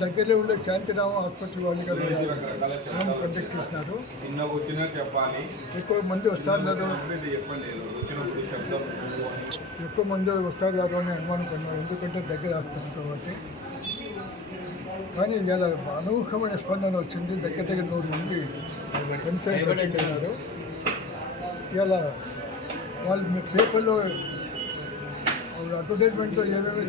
దగ్గరలో ఉండే శాంతిరామ హాస్పిటల్ వాళ్ళు కండక్ట్ చేసినారు. ఎక్కువ మంది వస్తారు లేదో అని అనుమానం పడినారు, ఎందుకంటే దగ్గర హాస్పిటల్ కాబట్టి. కానీ ఇలా అనూహ్యమైన స్పందన వచ్చింది. దగ్గర 100 మంది కన్సల్ట్ అయినారు. ఇలా వాళ్ళు పేపర్లో అడ్వర్టైజ్మెంట్లో ఏమేమి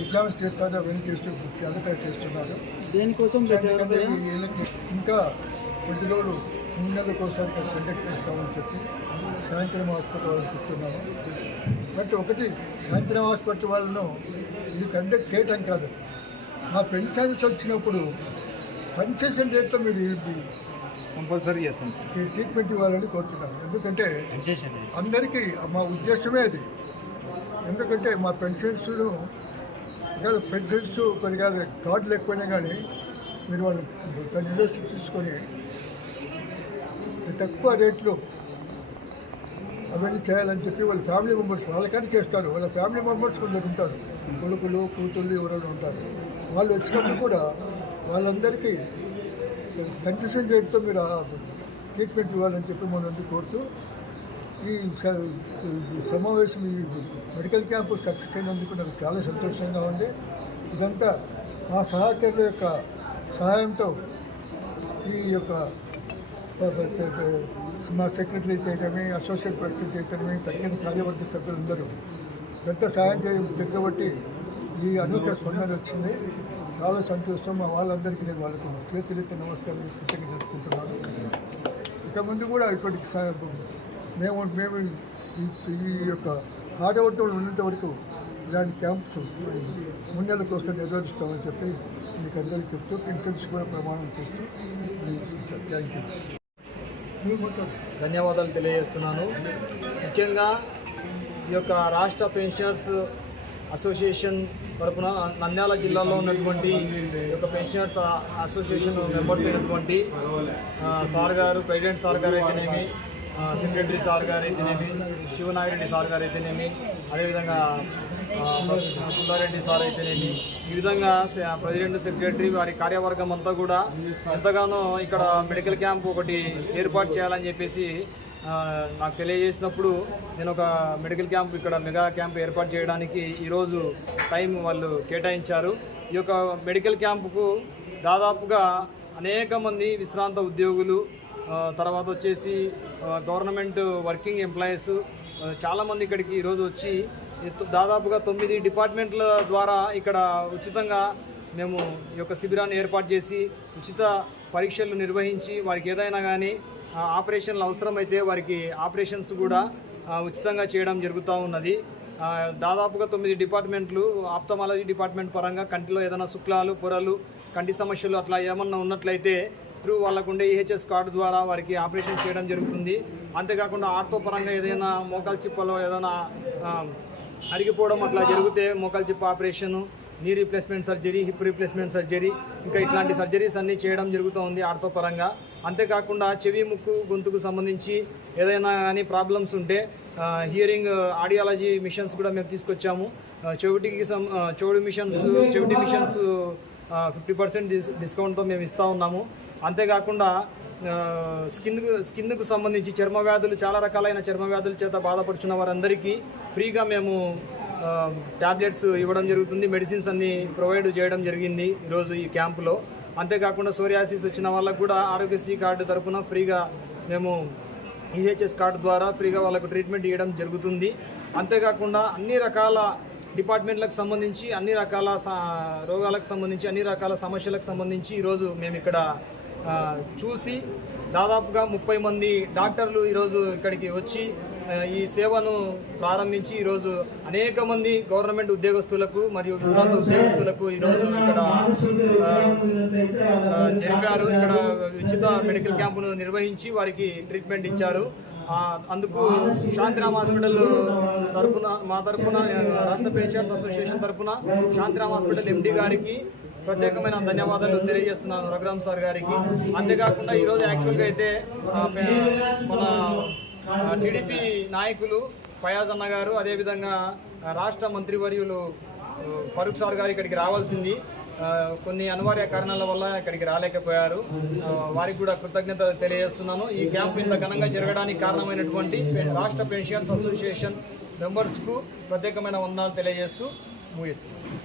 ఎగ్జామ్స్ చేస్తారో అవన్నీ చేస్తూ అడ్వర్టైజ్ చేస్తున్నారు. దేనికోసం ఇంకా కొద్ది రోజులు 3 నెలలకు ఒకసారి కండక్ట్ చేస్తామని చెప్పి సాయంత్రం హాస్పిటల్ వాళ్ళు చెప్తున్నాము. బట్ ఒకటి, సాయంత్రం హాస్పిటల్ వాళ్ళను ఇది కండక్ట్ చేయటం కాదు, మా పెన్షన్స్ వచ్చినప్పుడు కన్సెషన్ రేట్లో మీరు కంపల్సరీ చేస్తాం సార్, ట్రీట్మెంట్ ఇవ్వాలని కోరుతున్నాను. ఎందుకంటే అందరికీ మా ఉద్దేశమే అది. ఎందుకంటే మా పెన్షన్స్ కొద్దిగా కార్డు లేకపోయినా కానీ మీరు వాళ్ళు కన్సిడరేషన్ తీసుకొని తక్కువ రేట్లు అవన్నీ చేయాలని చెప్పి వాళ్ళ ఫ్యామిలీ మెంబర్స్ వాళ్ళకని చేస్తారు. వాళ్ళ ఫ్యామిలీ మెంబర్స్ కొందరు ఉంటారు, కొడుకులు కూతుళ్ళు ఎవరైనా ఉంటారు. వాళ్ళు వచ్చినప్పుడు కూడా వాళ్ళందరికీ కన్సెషన్ రేట్తో మీరు ట్రీట్మెంట్ ఇవ్వాలని చెప్పి మనందరూ కోరుతూ ఈ సమావేశం, ఈ మెడికల్ క్యాంపు సక్సెస్ అయినందుకు నాకు చాలా సంతోషంగా ఉంది. ఇదంతా మా సహచరుల యొక్క సహాయంతో ఈ యొక్క మా సెక్రటరీ చేయటమే, అసోసియేట్ ప్రెసిడెంట్ చేయటమే, తగిన కార్యవర్గ సభ్యులందరూ పెద్ద సహాయం చేయబట్టి ఈ అనూహ్య స్పందన వచ్చింది. చాలా సంతోషం. మా వాళ్ళందరికీ నేను వాళ్ళకు చేతులెత్తి నమస్కారం జరుపుకుంటున్నాను. ఇక ముందు కూడా ఇప్పటికి మేము ఈ యొక్క కార్యవర్గంలో ఉన్నంత వరకు ఇలాంటి క్యాంప్స్ 3 నెలల కోసం నిర్వహిస్తామని చెప్పి మీకు అందరికీ చెప్తూ పెన్షన్స్ కూడా ప్రమాణం చేస్తూ థ్యాంక్ యూ. ధన్యవాదాలు తెలియజేస్తున్నాను. ముఖ్యంగా ఈ యొక్క రాష్ట్ర పెన్షనర్స్ అసోసియేషన్ తరపున నంద్యాల జిల్లాలో ఉన్నటువంటి ఈ యొక్క పెన్షనర్స్ అసోసియేషన్ మెంబర్స్ అయినటువంటి సార్ గారు, ప్రెసిడెంట్ సార్ గారు అయితేనేమి, సెక్రటరీ సార్ గారు అయితేనేమి, శివనాగిరెడ్డి సార్ గారు అయితేనేమి, అదేవిధంగా సుందారెడ్డి సార్ అయితేనేమి, ఈ విధంగా ప్రెసిడెంట్, సెక్రటరీ వారి కార్యవర్గం అంతా కూడా ఎంతగానో ఇక్కడ మెడికల్ క్యాంప్ ఒకటి ఏర్పాటు చేయాలని చెప్పేసి నాకు తెలియజేసినప్పుడు నేను ఒక మెడికల్ క్యాంప్, ఇక్కడ మెగా క్యాంప్ ఏర్పాటు చేయడానికి ఈరోజు టైం వాళ్ళు కేటాయించారు. ఈ యొక్క మెడికల్ క్యాంపుకు దాదాపుగా అనేక మంది విశ్రాంత ఉద్యోగులు, తర్వాత వచ్చేసి గవర్నమెంట్ వర్కింగ్ ఎంప్లాయీస్ చాలామంది ఇక్కడికి ఈరోజు వచ్చి దాదాపుగా 9 డిపార్ట్మెంట్ల ద్వారా ఇక్కడ ఉచితంగా మేము ఈ యొక్క శిబిరాన్ని ఏర్పాటు చేసి ఉచిత పరీక్షలు నిర్వహించి వారికి ఏదైనా కానీ ఆపరేషన్లు అవసరమైతే వారికి ఆపరేషన్స్ కూడా ఉచితంగా చేయడం జరుగుతూ ఉన్నది. దాదాపుగా 9 డిపార్ట్మెంట్లు, ఆప్థమాలజీ డిపార్ట్మెంట్ పరంగా కంటిలో ఏదైనా శుక్లాలు, పొరలు, కంటి సమస్యలు అట్లా ఏమన్నా ఉన్నట్లయితే త్రూ వాళ్ళకుండే ఈహెచ్ఎస్ కార్డు ద్వారా వారికి ఆపరేషన్ చేయడం జరుగుతుంది. అంతేకాకుండా ఆర్థో పరంగా ఏదైనా మోకాలు చిప్పలో ఏదైనా అరిగిపోవడం అట్లా జరిగితే మోకాలు చిప్ప operation, knee replacement surgery, hip replacement surgery, ఇంకా ఇట్లాంటి సర్జరీస్ అన్నీ చేయడం జరుగుతూ ఉంది ఆర్థో పరంగా. అంతేకాకుండా చెవి, ముక్కు, గొంతుకు సంబంధించి ఏదైనా కానీ ప్రాబ్లమ్స్ ఉంటే హియరింగ్ ఆడియాలజీ మిషన్స్ కూడా మేము తీసుకొచ్చాము. చెవిటి మిషన్స్ 50% డిస్కౌంట్తో మేము ఇస్తూ ఉన్నాము. అంతేకాకుండా స్కిన్కు సంబంధించి చర్మ వ్యాధులు, చాలా రకాలైన చర్మ వ్యాధుల చేత బాధపడుతున్న వారందరికీ ఫ్రీగా మేము ట్యాబ్లెట్స్ ఇవ్వడం జరుగుతుంది. మెడిసిన్స్ అన్నీ ప్రొవైడ్ చేయడం జరిగింది ఈరోజు ఈ క్యాంపులో. అంతేకాకుండా సోరియాసిస్ వచ్చిన వాళ్ళకు కూడా ఆరోగ్యశ్రీ కార్డు తరఫున ఫ్రీగా మేము ఈహెచ్ఎస్ కార్డు ద్వారా ఫ్రీగా వాళ్ళకు ట్రీట్మెంట్ ఇవ్వడం జరుగుతుంది. అంతేకాకుండా అన్ని రకాల డిపార్ట్మెంట్లకు సంబంధించి, అన్ని రకాల రోగాలకు సంబంధించి, అన్ని రకాల సమస్యలకు సంబంధించి ఈరోజు మేము ఇక్కడ చూసి దాదాపుగా 30 మంది డాక్టర్లు ఈరోజు ఇక్కడికి వచ్చి ఈ సేవను ప్రారంభించి ఈరోజు అనేక మంది గవర్నమెంట్ ఉద్యోగస్తులకు మరియు విశ్రాంత ఉద్యోగస్తులకు ఈరోజు ఇక్కడ జరిపారు. ఇక్కడ ఉచిత మెడికల్ క్యాంపును నిర్వహించి వారికి ట్రీట్మెంట్ ఇచ్చారు. అందుకు శాంతిరామ్ హాస్పిటల్ తరఫున, మా తరఫున, రాష్ట్ర పెన్షనర్స్ అసోసియేషన్ తరఫున శాంతిరామ్ హాస్పిటల్ ఎండి గారికి ప్రత్యేకమైన ధన్యవాదాలు తెలియజేస్తున్నాను, రఘురామ్ సార్ గారికి. అంతేకాకుండా ఈరోజు యాక్చువల్గా అయితే మన టీడీపీ నాయకులు ఫయాజ్ అన్న గారు, అదేవిధంగా రాష్ట్ర మంత్రివర్యులు ఫరూక్ సార్ గారు ఇక్కడికి రావాల్సింది, కొన్ని అనివార్య కారణాల వల్ల ఇక్కడికి రాలేకపోయారు. వారికి కూడా కృతజ్ఞత తెలియజేస్తున్నాను. ఈ క్యాంపు ఇంత ఘనంగా జరగడానికి కారణమైనటువంటి రాష్ట్ర పెన్షన్స్ అసోసియేషన్ మెంబర్స్కు ప్రత్యేకమైన వందనాలు తెలియజేస్తూ ముగిస్తున్నాను.